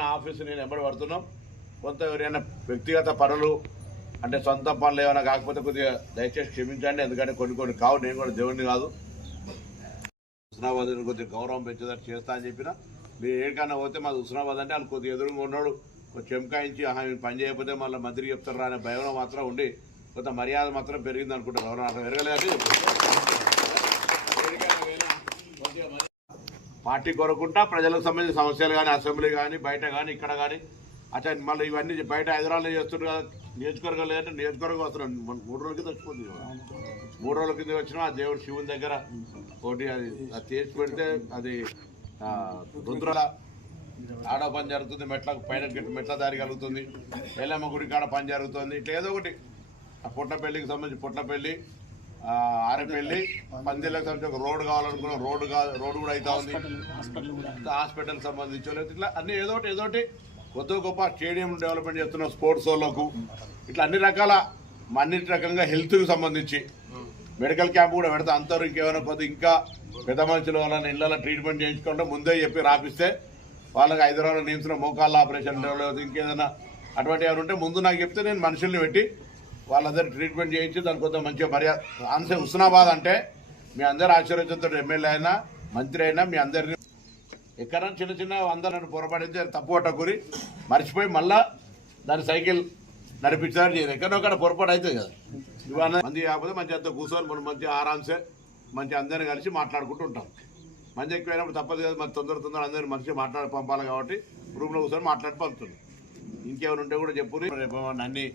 నా ఆఫీసు నేను ఎంబడి పడుతున్నాం. కొంత ఎవరైనా వ్యక్తిగత పనులు అంటే సొంత పనులు ఏమైనా కాకపోతే కొద్దిగా దయచేసి క్షమించండి. ఎందుకంటే కొన్ని కావు, నేను కూడా దేవుడిని కాదు. హుస్నాబాద్ కొద్దిగా గౌరవం పెంచేదాన్ని చేస్తా అని చెప్పిన. మీరు ఏడికన్నా పోతే మాది హుస్నాబాద్ అంటే వాళ్ళు కొద్దిగా ఎదురుగా ఉన్నాడు, కొంచెం చెంకాయించి పని చేయకపోతే మళ్ళీ మంత్రి చెప్తారా అనే భయంలో మాత్రం ఉండి కొంత మర్యాద మాత్రం పెరిగింది అనుకుంటారు. ఎవరైనా అట్లా పెరగలేదు. పార్టీ కొరకుంటా ప్రజలకు సంబంధించిన సమస్యలు కానీ అసెంబ్లీ కానీ బయట కానీ ఇక్కడ కానీ అచ్చా మళ్ళీ ఇవన్నీ బయట హైదరాబాద్లో చేస్తుంటారు కదా. నియోజకవర్గం లేదంటే నియోజకవర్గం వస్తున్నాం. 3 రోజుల కింద వచ్చిపోతుంది. 3 రోజుల కింద వచ్చినా ఆ దేవుడు శివుని దగ్గర ఒకటి అది చేసి పెడితే అది రుద్రల ఆడ పని జరుగుతుంది, మెట్ల దారి కలుగుతుంది, ఎల్లమ్మ గుడి కాడ పని జరుగుతుంది. ఇట్లా ఏదో ఒకటి పుట్టపల్లికి సంబంధించి పుట్టపల్లి, ఆరపల్లి, పందిళ్ళకి సంబంధించి ఒక రోడ్డు కావాలనుకున్నాం. రోడ్డు కూడా అవుతా ఉంది. హాస్పిటల్కి సంబంధించి ఇట్లా అన్ని ఏదో ఒకటి కొత్త గొప్ప స్టేడియం డెవలప్మెంట్ చేస్తున్నాం. స్పోర్ట్స్ వాళ్ళకు ఇట్లా అన్నిటి రకంగా హెల్త్కి సంబంధించి మెడికల్ క్యాంప్ కూడా పెడతా. అంతవరకు ఇంకేమైనా కొద్దిగా ఇంకా పెద్ద మనుషులు వాళ్ళని ఇళ్ళలో ట్రీట్మెంట్ చేయించుకుంటే ముందే చెప్పి రాపిస్తే వాళ్ళకి హైదరాబాద్లో నియమించిన మోకాళ్ళ ఆపరేషన్ ఇంకేదైనా అటువంటి ఎవరు ఉంటే ముందు నాకు చెప్తే నేను మనుషుల్ని పెట్టి వాళ్ళందరూ ట్రీట్మెంట్ చేయించి దానికి కొంత మంచిగా మర్యాద. ఆన్సే హుస్నాబాద్ అంటే మీ అందరు ఆశీర్వచనతో ఎమ్మెల్యే అయినా మంత్రి అయినా మీ అందరినీ ఎక్కడైనా చిన్న అందరూ నన్ను పొరపడితే తప్పు పట్టకూరి మర్చిపోయి మళ్ళా దాని సైకిల్ నడిపించారు. ఎక్కడొక్కడ పొరపాటు అవుతుంది కదా. ఇవాళ మంది కాకపోతే మంచి అంతా కూర్చొని మనం మంచి ఆరామ్సే మంచి అందరిని కలిసి మాట్లాడుకుంటూ ఉంటాం. మంచి ఎక్కువైనప్పుడు తప్పదు కదా, మరి తొందర అందరిని మనిషి మాట్లాడి పంపాలి కాబట్టి రూమ్లో కూర్చొని మాట్లాడి పంపుతుంది. ఇంకేమైనా ఉంటే కూడా చెప్పు. రేపు అన్ని